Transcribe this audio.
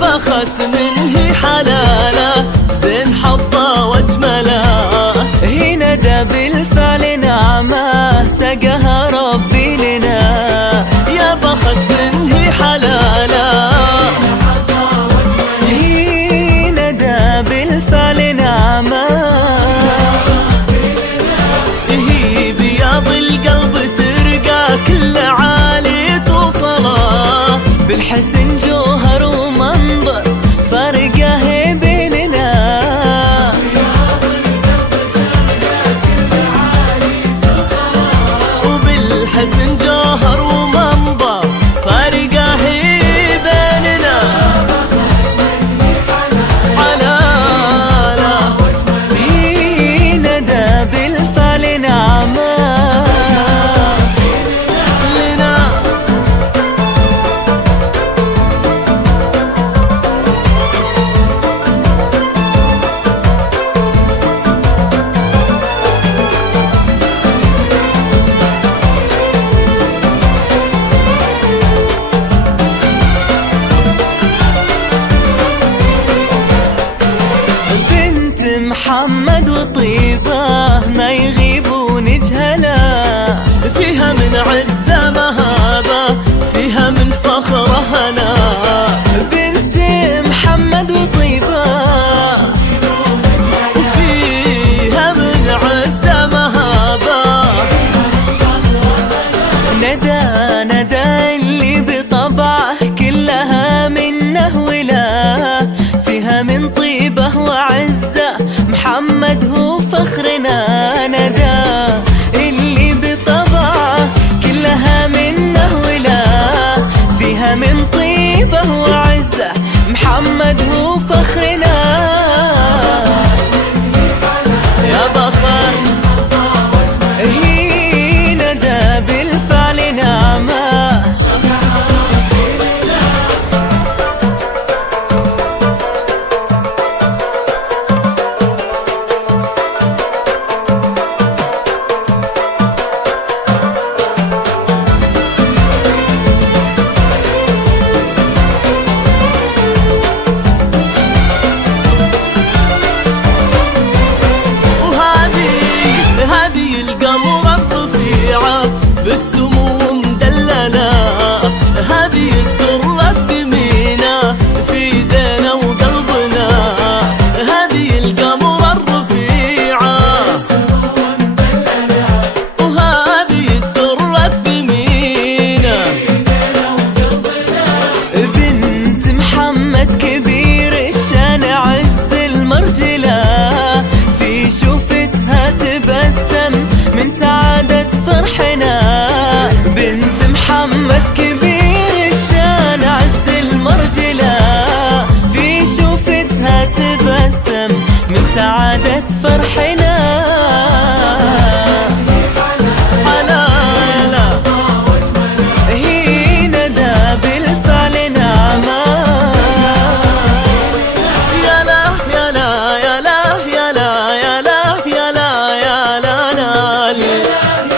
بخت منه حلاله زين حظه واجمله، هي ندى بالفعل نعمه سقاها ربي لنا. يا بخت منه حلاله هي ندى بالفعل نعمه، هي بياض القلب ترقى كل عالي توصله، بالحسن جوهر ومنظر فارقه بيننا. وبالحسن جوهر ومنظر فارقه بيننا. حلاله هي ندى بالفعل نعمه لنا. محمد وطيبة ما يغيبون جهلا، فيها من عزة مهابة فيها من فخر هنا. بنت محمد وطيبة وفيها من عزة مهابة. ندى اللي بطبعه كلها منه ولا، فيها من طيبة وعزة محمد هو فخرنا. ندى اللي بطبعه كلها منه ولا، فيها من طيبة وعزة محمد هو فخرنا. يا بخت هي ندى بالفعل نعمه القمر الرفيعة بالسمو مدللة، هذه الدرة الثمينة في ايدينا وقلبنا. هذه القمر الرفيعة وهذه الدرة الثمينة. بنت محمد كبير الشان عز المرجلة، في شوفتها تبسم من سعادة فرحنا. بنت محمد كبير الشان عز المرجلة، في شوفتها تبسم من سعادة فرحنا. حلاله هي ندى بالفعل نعمه يا لا يا لا يا لا يا لا يا لا يا لا يا لا.